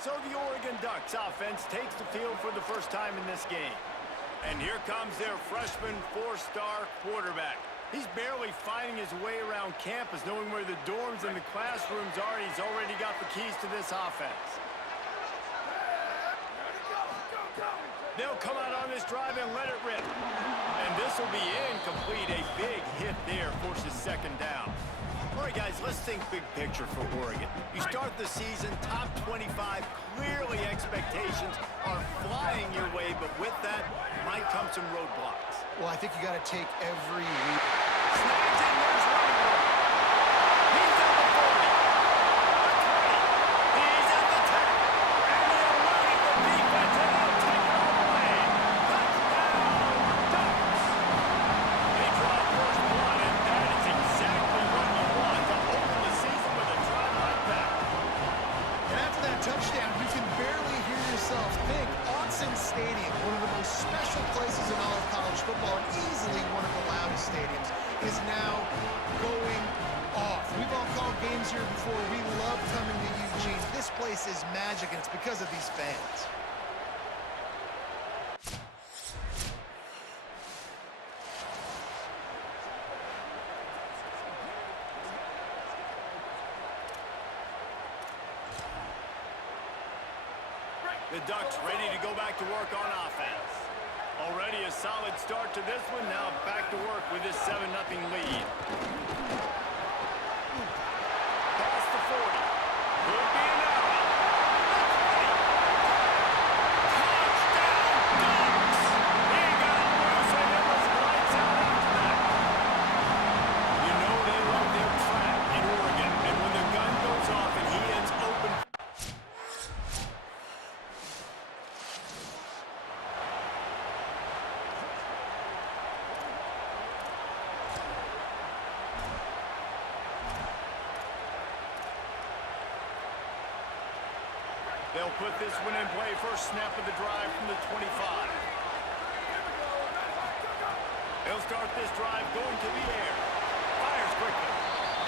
So the Oregon Ducks offense takes the field for the first time in this game. And here comes their freshman four-star quarterback. He's barely finding his way around campus, knowing where the dorms and the classrooms are. He's already got the keys to this offense. They'll come out on this drive and let it rip. And this will be incomplete. A big hit there forces second down. All right, guys, let's think big picture for Oregon. You start the season, top 25, clearly expectations are flying your way, but with that might come some roadblocks. Well, I think you got to take every week. Snags in, there's running room. He's at the 40, the 20. He's at the 10. And they eluded the defense, and they'll take it all away. Touchdown, Ducks. They draw first blood, and that is exactly what you want to open the season with a drive like that. And after that touchdown, you can barely hear yourself think. Autzen Stadium, one of the most special places in all of college football, and easily one of the loudest stadiums, is now going off. We've all called games here before. We love coming to Eugene. This place is magic, and it's because of these fans. The Ducks ready to go back to work on offense. Already a solid start to this one. Now back to work with this 7-0 lead. Past the 40. Could be an out. Touchdown, Ducks! He got loose, and it was lights out after that. You know they love their trap in Oregon, and when the gun goes off and he ends open. They'll put this one in play. First snap of the drive from the 25. They'll start this drive going to the air. Fires quickly.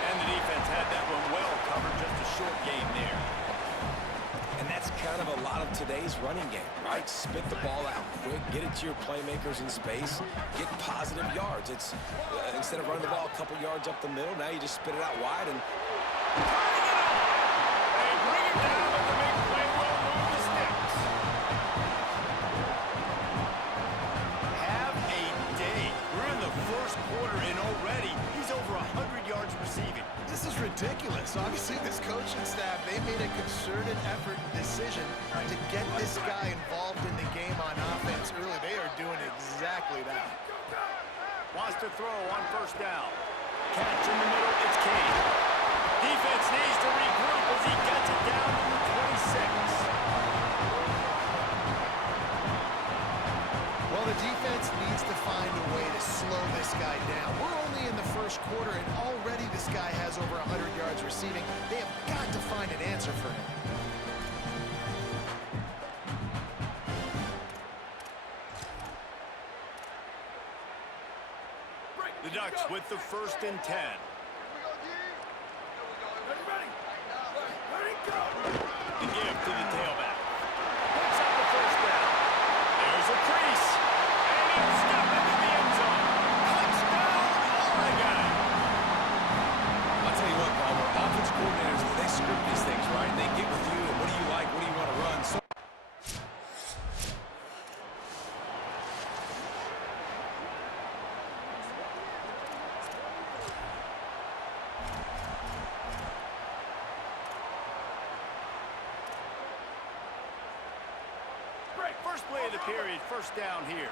And the defense had that one well covered. Just a short game there. And that's kind of a lot of today's running game, right? Spit the ball out quick, get it to your playmakers in space, get positive yards. It's instead of running the ball a couple yards up the middle, now you just spit it out wide and Turning it on. They bring it down, and the big play will move the sticks. Have a day. We're in the first quarter, and already he's over 100 yards receiving. This is ridiculous. Obviously, this coaching staff, they made a concerted effort and decision to get this guy involved in the game on offense early. They are doing exactly that. Wants to throw on first down. Catch in the middle, it's Kane. Defense needs to regroup as he gets it down to the 26. Well, the defense needs to find a way to slow this guy down. We're only in the first quarter, and already this guy has over 100 yards receiving. They have got to find an answer for him. The Ducks with the 1st and 10. The give to the tailback. Picks up the first down. There's a crease. And he'll step into the end zone. Touchdown, Oregon. I'll tell you what, Palmer, offense coordinators, they script these things, right? They get with you, and what do you like, what do you want to run? So First play of the period, first down here.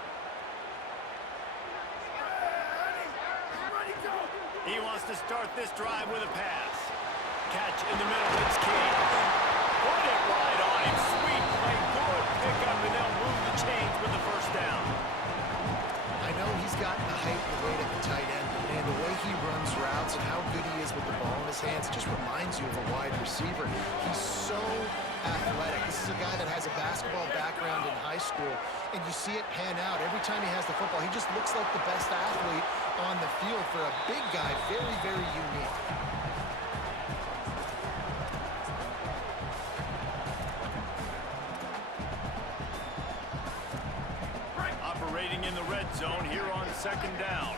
He wants to start this drive with a pass. Catch in the middle, it's King. Put it right on him, sweet play, good pickup, and they'll move the chains with the first down. I know he's gotten the height and weight at the tight end, but man, the way he runs routes and how good he is with the ball in his hands, it just reminds you of a wide receiver. He's so athletic. This is a guy that has a basketball background in high school, and you see it pan out. Every time he has the football, he just looks like the best athlete on the field for a big guy. Very, very unique. second down.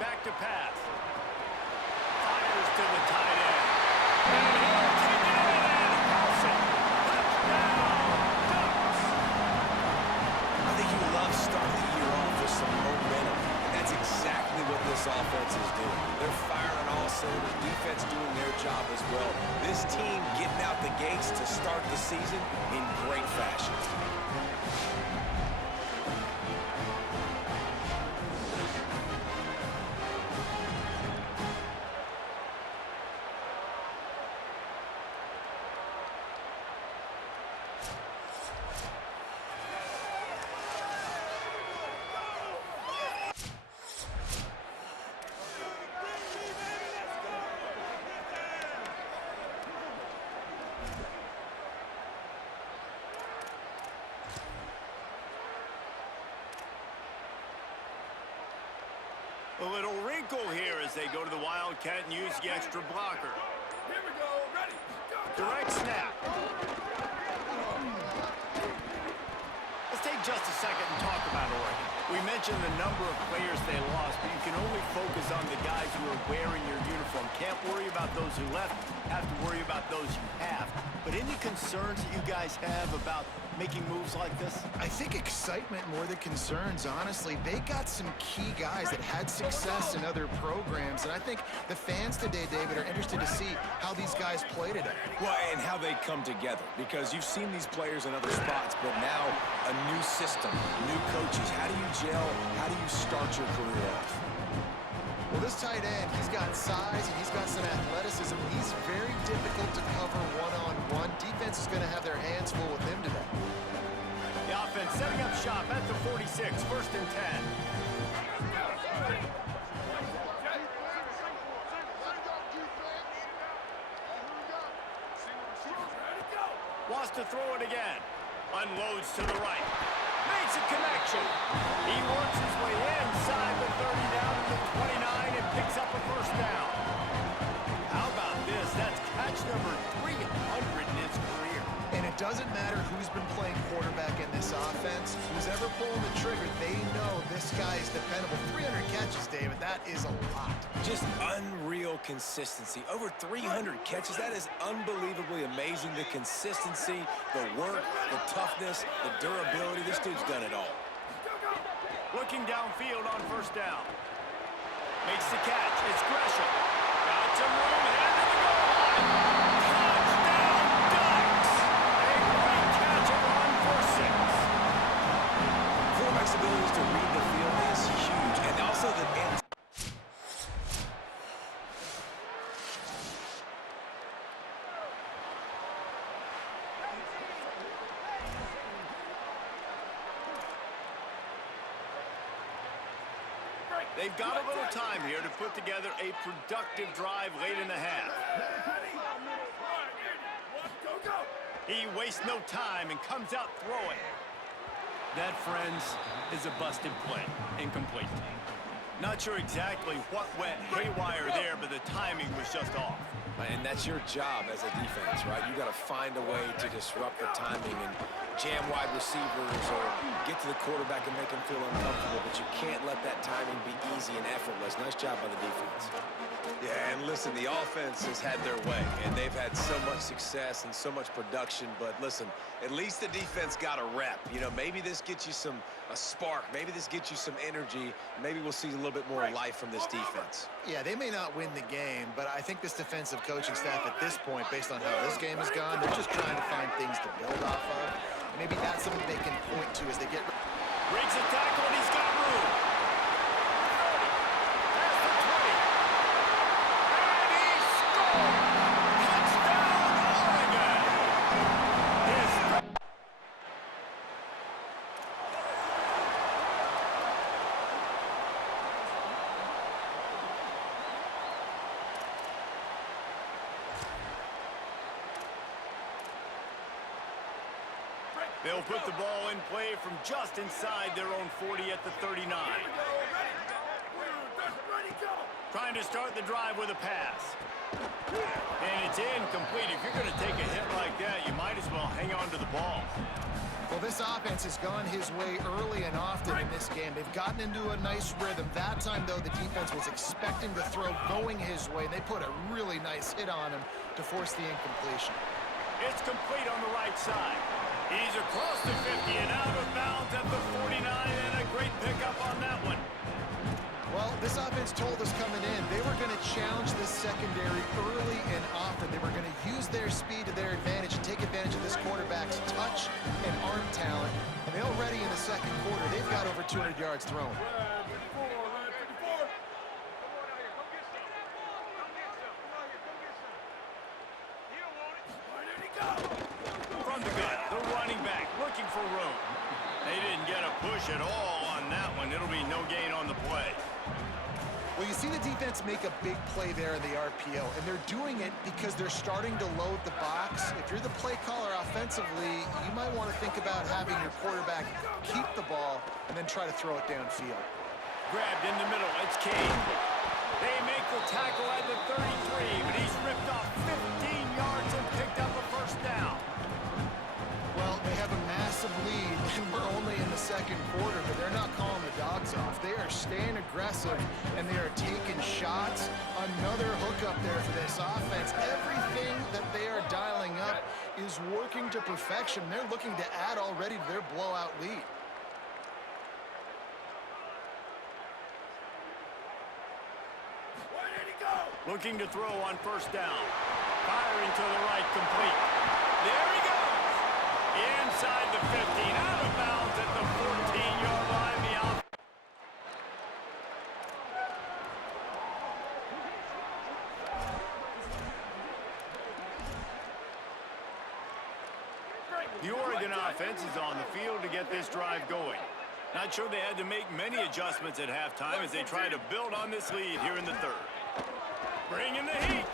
Back to pass. Fires to the tight end. And he'll take it in and house it. Touchdown, Ducks! I think you love starting the year off with some momentum. And that's exactly what this offense is doing. They're firing on all cylinders. Defense doing their job as well. This team getting out the gates to start the season in great fashion. A little wrinkle here as they go to the Wildcat and use the extra blocker. Here we go, ready, go, go. Direct snap. Let's take just a second and talk about Oregon. We mentioned the number of players they lost, but you can only focus on the guys who are wearing your uniform. Can't worry about those who left, have to worry about those you have. But any concerns that you guys have about making moves like this? I think excitement more than concerns, honestly. They got some key guys that had success in other programs, and I think the fans today, David, are interested to see how these guys play today. Well, and how they come together, because you've seen these players in other spots, but now a new system, new coaches. How do you gel? How do you start your career off? Well, this tight end, he's got size and he's got some athleticism. He's very difficult to cover one-on-one. Defense is going to have their hands full with him today. The offense setting up shop at the 46, first and 10. Wants to throw it again. Unloads to the right. Makes a connection. He works his way inside the 30 down to the 29 and picks up a first down. How about this? That's catch number 300 in his career. And it doesn't matter who's been playing quarterback in this offense. Who's ever pulling the trigger, they know this guy is dependable. 300 catches, David, that is a lot. Just unreal consistency. Over 300 catches. That is unbelievably amazing. The consistency, the work, the toughness, the durability. This dude's done it all. Looking downfield on first down. Makes the catch. It's Gresham. Got some room. Headed to the goal line. Touchdown, Ducks! A great catch and run for 6. Quarterback's ability to read the field is huge. And also the They've got a little time here to put together a productive drive late in the half. He wastes no time and comes out throwing. That, friends, is a busted play. Incomplete. Not sure exactly what went haywire there, but the timing was just off. And that's your job as a defense, right? You got to find a way to disrupt the timing and jam wide receivers or get to the quarterback and make him feel uncomfortable, but you can't let that timing be easy and effortless. Nice job by the defense. Yeah, and listen, the offense has had their way, and they've had so much success and so much production, but listen, at least the defense got a rep. You know, maybe this gets you a spark. Maybe this gets you some energy. Maybe we'll see a little bit more life from this defense. Yeah, they may not win the game, but I think this defensive coaching staff at this point, based on how this game has gone, they're just trying to find things to build off of. Maybe that's something they can point to as they get... Breaks a tackle and he's got room. Past the 20. And he scored! Touchdown, Oregon! They'll put the ball in play from just inside their own 40 at the 39. Trying to start the drive with a pass. And it's incomplete. If you're going to take a hit like that, you might ball. Well, this offense has gone his way early and often in this game. They've gotten into a nice rhythm. That time, though, the defense was expecting the throw going his way. They put a really nice hit on him to force the incompletion. It's complete on the right side. He's across the 50 and out of bounds at the 49, and a great pickup on that one. Well, this offense told us coming in they were going to challenge this secondary early and often. They were going to use their speed to their advantage and take advantage of this quarterback's touch and arm talent. And already in the second quarter, they've got over 200 yards thrown. From the gun, the running back looking for room. They didn't get a push at all on that one. It'll be no gain on the play. Well, you see the defense make a big play there in the RPO, and they're doing it because they're starting to load the box. If you're the play caller offensively, you might want to think about having your quarterback keep the ball and then try to throw it downfield. Grabbed in the middle, it's Kane. They make the tackle at the 33, but he's ripped off 15 yards and picked up a first down. Well, they have a massive lead, and we're only in the second quarter, but they're not calling the dogs off. They are staying aggressive, and they are taking shots. Another hookup there for this offense. Everything that they are dialing up is working to perfection. They're looking to add already to their blowout lead. Where did he go? Looking to throw on first down. Firing to the right, complete. There he goes. Inside the 15, out of bounds at the 14-yard line. The off. The Oregon offense is on the field to get this drive going. Not sure they had to make many adjustments at halftime as they try to build on this lead here in the third. Bring in the heat.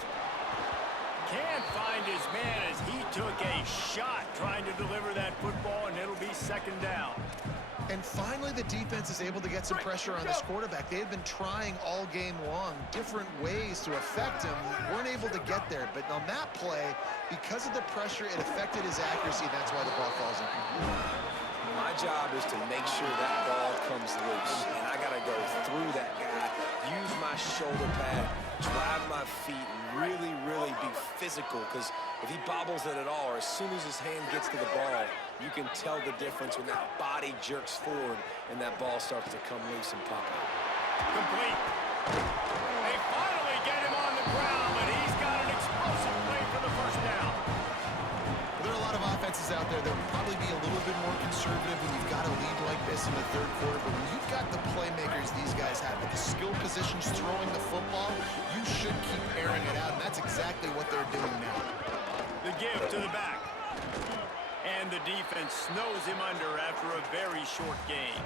Can't find his man as he took a shot trying to deliver that football, and it'll be second down. And finally, the defense is able to get some pressure on this quarterback. They had been trying all game long different ways to affect him. Weren't able to get there, but on that play, because of the pressure, it affected his accuracy. That's why the ball falls incomplete. My job is to make sure that ball comes loose, and I got to go through that guy, use my shoulder pad, drive my feet, and really, really be physical, because if he bobbles it at all, or as soon as his hand gets to the ball, you can tell the difference when that body jerks forward and that ball starts to come loose and pop out. Complete. They finally get him on the ground, but he's got an explosive play for the first down. There are a lot of offenses out there that would probably be a little bit more conservative when you've got a lead like this in the third quarter. But when you've got the playmakers these guys have, with the skill positions throwing the football, you should keep airing it out, and that's exactly what they're doing now. The give to the back. And the defense snows him under after a very short game.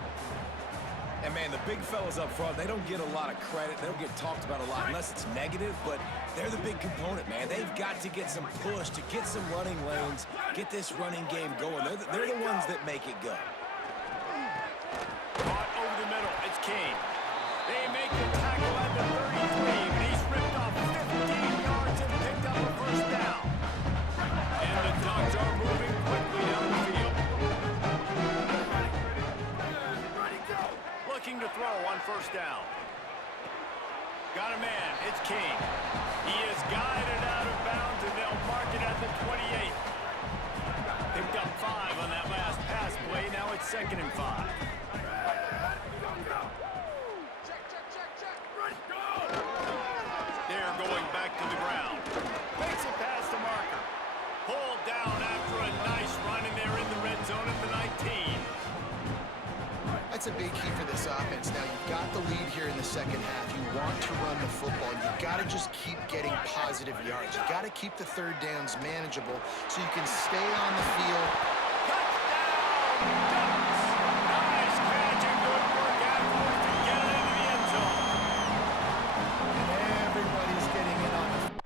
And, man, the big fellas up front, they don't get a lot of credit. They don't get talked about a lot unless it's negative, but they're the big component, man. They've got to get some push, to get some running lanes, get this running game going. They're the ones that make it go. Caught over the middle. It's Kane. They make the tackle at the 33, but he's ripped off 15 yards and picked up a first down. And the Ducks are moving quickly down the field. Looking to throw on first down. Got a man. It's King. He is guided out of bounds, and they'll mark it at the 28. Picked up 5 on that last pass play. Now it's 2nd and 5. They're going back to the ground. Makes it past the marker. Pulled down after a nice run, and they're in the red zone at the 19. That's a big key for this offense. Now, you've got the lead here in the second half. You want to run the football. You've got to just keep getting positive yards. You've got to keep the third downs manageable so you can stay on the field. Touchdown, Ducks! Nice catch and good work afterwards to get it into the end zone. And everybody's getting in on the field.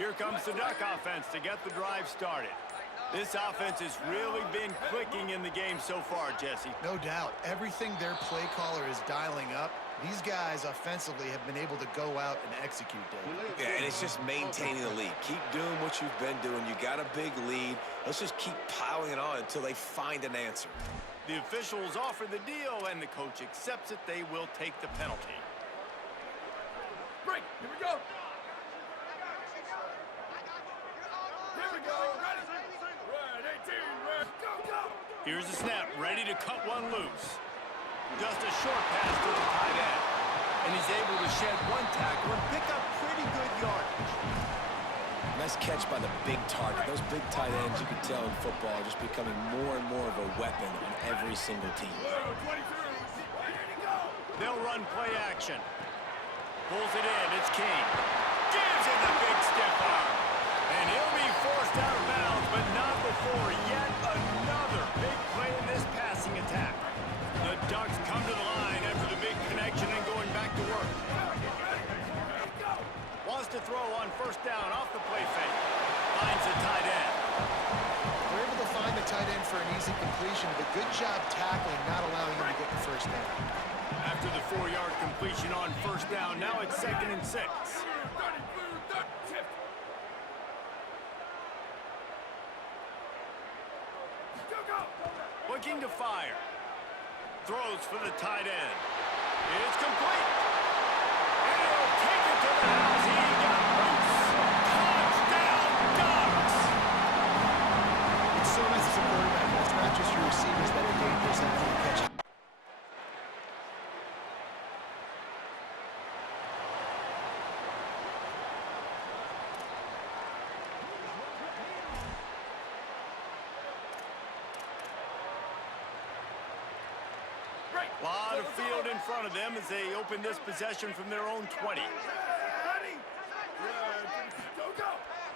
Here comes the Duck offense to get the drive started. This offense has really been clicking in the game so far, Jesse. No doubt. Everything their play caller is dialing up, these guys offensively have been able to go out and execute, Dave. Yeah, and it's just maintaining the lead. Keep doing what you've been doing. You got a big lead. Let's just keep piling it on until they find an answer. The officials offer the deal, and the coach accepts it. They will take the penalty. Break. Here we go. Here we go. Ready. Right, 18. Right. Go, go. Here's the snap, ready to cut one loose. Just a short pass to the tight end. And he's able to shed one tackle and pick up pretty good yardage. Nice catch by the big target. Those big tight ends, you can tell in football, are just becoming more and more of a weapon on every single team. They'll run play action. Pulls it in, it's King. Gives it the big stiff arm. And he'll be forced out of bounds, but not before yet another big play in this passing attack. The Ducks come to the line after the big connection and going back to work. Wants to throw on first down off the play fake. Finds the tight end. They're able to find the tight end for an easy completion, but good job tackling, not allowing him to get the first down. After the 4-yard completion on first down, now it's 2nd and 6. Looking to fire. Throws for the tight end. It's complete. And he'll take it to the house. He got loose. Touchdown, Ducks! It's so nice as a quarterback. It's not just your receivers that are dangerous after the catch. A lot of field in front of them as they open this possession from their own 20.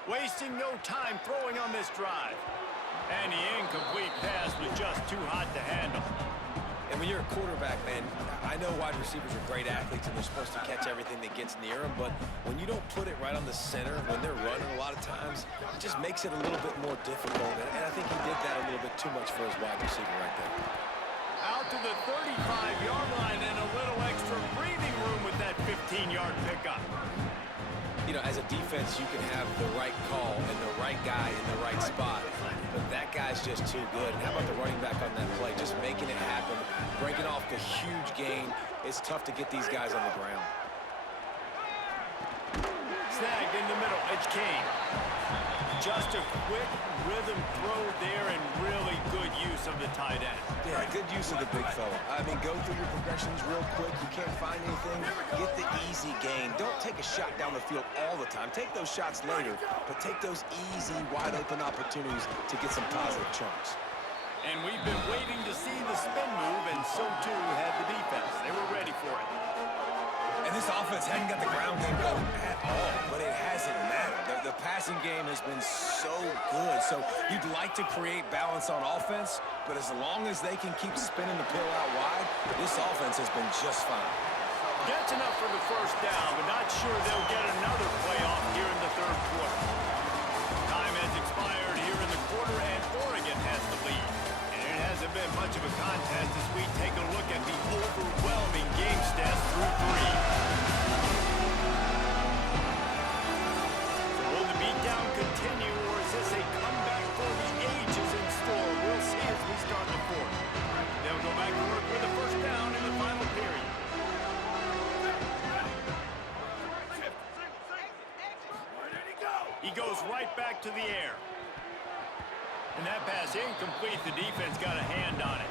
Wasting no time throwing on this drive. And the incomplete pass was just too hot to handle. And when you're a quarterback, man, I know wide receivers are great athletes and they're supposed to catch everything that gets near them, but when you don't put it right on the center, when they're running a lot of times, it just makes it a little bit more difficult. And I think he did that a little bit too much for his wide receiver right there. Out to the 35-yard line and a little extra breathing room with that 15-yard pickup. You know, as a defense, you can have the right call and the right guy in the right spot, but that guy's just too good. And how about the running back on that play? Just making it happen, breaking off the huge gain. It's tough to get these guys on the ground. Snagged in the middle, it's Kane. Just a quick rhythm throw there and really good use of the tight end. Yeah, good use of the big fella. I mean, go through your progressions real quick. You can't find anything. Get the easy gain. Don't take a shot down the field all the time. Take those shots later, but take those easy, wide-open opportunities to get some positive chunks. And we've been waiting to see the spin move, and so too had the defense. They were ready for it. And this offense hadn't got the ground game going at all, but it hasn't mattered. The passing game has been so good. So you'd like to create balance on offense, but as long as they can keep spinning the pill out wide, this offense has been just fine. Gets enough for the first down, but not sure they'll get another playoff here in the third quarter. Time has expired here in the quarter, and Oregon has the lead. And it hasn't been much of a contest as we take a look at the overwhelming game stats through 3. Continue, or is this a comeback for the ages in store? We'll see as we start the fourth. They'll go back to work with a first down in the final period. He goes right back to the air. And that pass incomplete. The defense got a hand on it.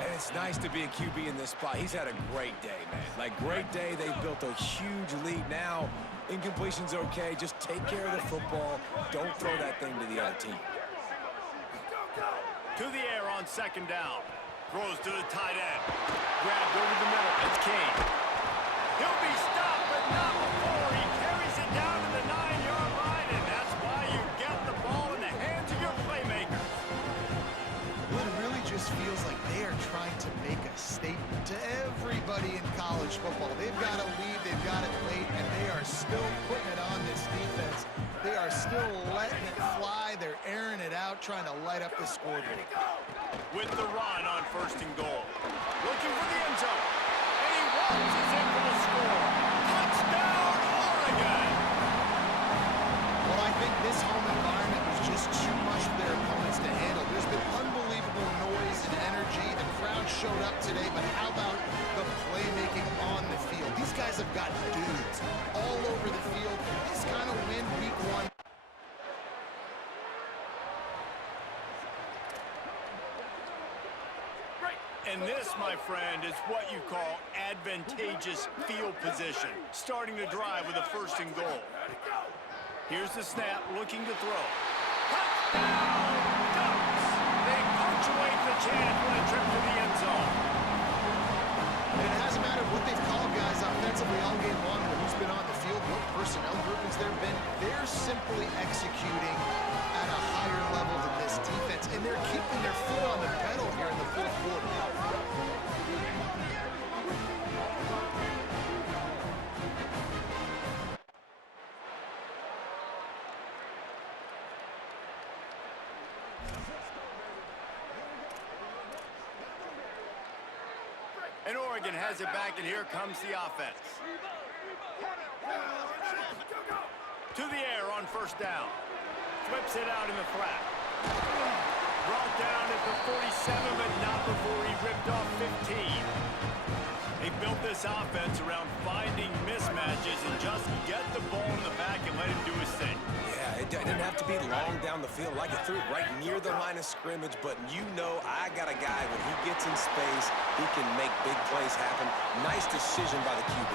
And it's nice to be a QB in this spot. He's had a great day, man. Like, great day. They've built a huge lead now. Incompletion's okay. Just take care of the football. Don't throw that thing to the other team. To the air on second down. Throws to the tight end. Grabbed over the middle. It's Kane. He'll be stopped, but not before he carries it down to the 9-yard line, and that's why you get the ball in the hands of your playmakers. Well, it really just feels like they are trying to make a statement to everybody in college football. They've got a lead, they've got it late, and they are still putting it on this defense. out trying to light up the scoreboard. With the run on 1st and goal. Looking for the end zone. And he launches in for the score. Touchdown, Oregon! Well, I think this home environment was just too much for their opponents to handle. There's been unbelievable noise and energy. The crowd showed up today, but how about the playmaking on the field? These guys have got dudes all over the field. This kind of win week 1. And this, my friend, is what you call advantageous field position. Starting the drive with a 1st and goal. Here's the snap, looking to throw. Touchdown, Ducks! They punctuate the chance with a trip to the end zone. And it hasn't mattered what they've called, guys, offensively all game long, or who's been on the field, what personnel groupings there have been. They're simply executing at a higher level than this defense, and they're keeping their foot on the pedal here in the 4th quarter. And Oregon has it back, and here comes the offense. To the air on 1st down. Flips it out in the flat. Brought down at the 47, but not before he ripped off 15. They built this offense around finding mismatches and just get the ball in the back and let him do his thing. Yeah, it didn't have to be long down the field. Like it threw it right near the line of scrimmage, but you know I got a guy, when he gets in space, he can make big plays happen. Nice decision by the QB.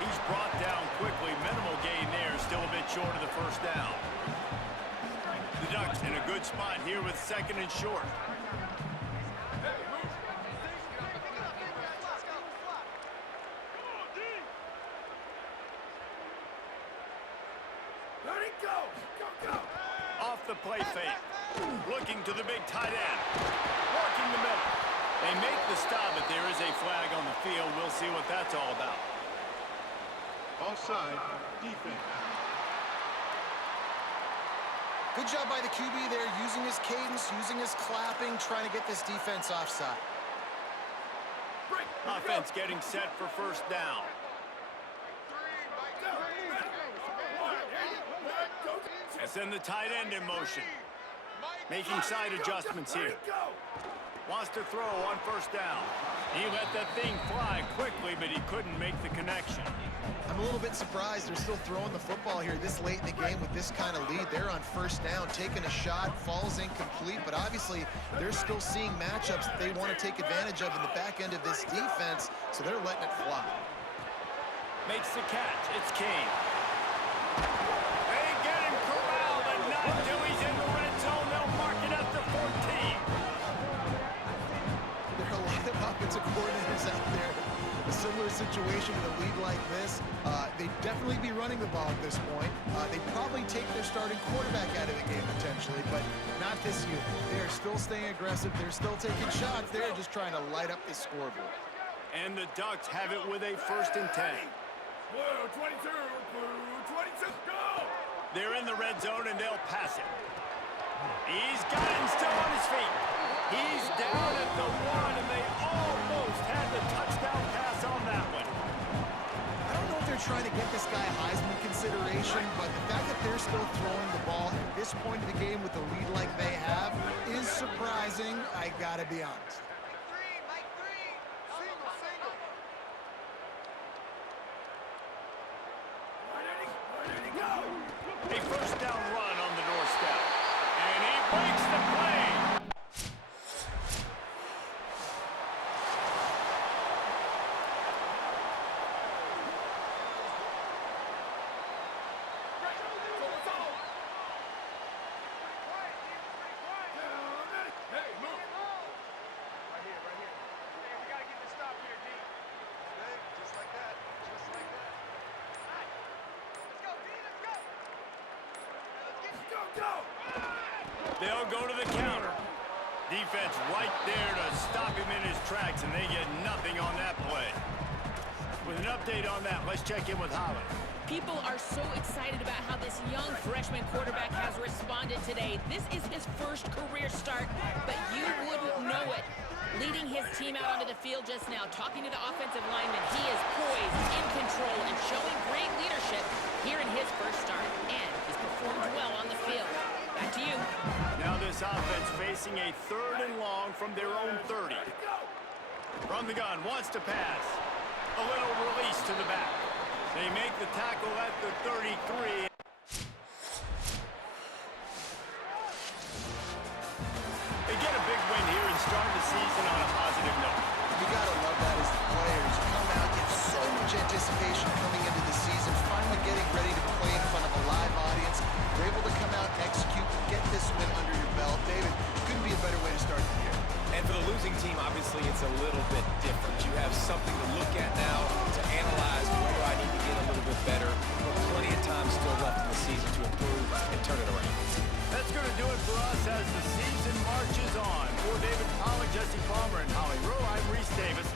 He's brought down quickly. Minimal gain there, still a bit short of the 1st down. The Ducks in a good spot here with 2nd and short. Off the play fake. Looking to the big tight end. Working the middle. They make the stop, but there is a flag on the field. We'll see what that's all about. Offside, defense. Good job by the QB there, using his cadence, using his clapping, trying to get this defense offside. Offense getting set for 1st down. And send the tight end in motion. Making side adjustments here. Wants to throw on 1st down. He let that thing fly quickly, but he couldn't make the connection. I'm a little bit surprised they're still throwing the football here this late in the game with this kind of lead. They're on 1st down, taking a shot, falls incomplete, but obviously they're still seeing matchups that they want to take advantage of in the back end of this defense, so they're letting it fly. Makes the catch. It's Kane. They get him corralled, and not till he's in the red zone. They'll mark it at the 14. There are a lot of offensive coordinators out there. A similar situation with a lead like this, they'd definitely be running the ball at this point. They'd probably take their starting quarterback out of the game potentially, but not this unit. They're still staying aggressive. They're still taking shots. They're just trying to light up the scoreboard. And the Ducks have it with a 1st and 10. Blue 22, blue 22, go! They're in the red zone, and they'll pass it. He's got him still on his feet. He's down at the 1, and they almost had the touchdown pass on that one. I don't know if they're trying to get this guy Heisman consideration, but the fact that they're still throwing the ball at this point of the game with a lead like they have is surprising, I gotta be honest. A 1st down run on the doorstep. And he breaks the play. They'll go to the counter. Defense right there to stop him in his tracks, and they get nothing on that play. With an update on that, let's check in with Holly. People are so excited about how this young freshman quarterback has responded today. This is his first career start, but you wouldn't know it. Leading his team out onto the field just now, talking to the offensive lineman, he is poised, in control, and showing great leadership here in his first start. And he's performed well on the field. Back to you. Now this offense facing a 3rd and long from their own 30. From the gun, wants to pass. A little release to the back. They make the tackle at the 33. They get a big win here and start the season on a positive note. You gotta love that as the players. You come out, you have so much anticipation coming into the season, finally getting ready to play in front of a live audience. You're able to come out, execute, get this win under your belt. David, couldn't be a better way to start the year. And for the losing team, obviously, it's a little bit different. You have something to look at now to analyze where do I need to get a little bit better. But plenty of time still left in the season to improve and turn it around. That's going to do it for us as the season marches on. For David Pollack, Jesse Palmer, and Holly Rowe, I'm Reese Davis.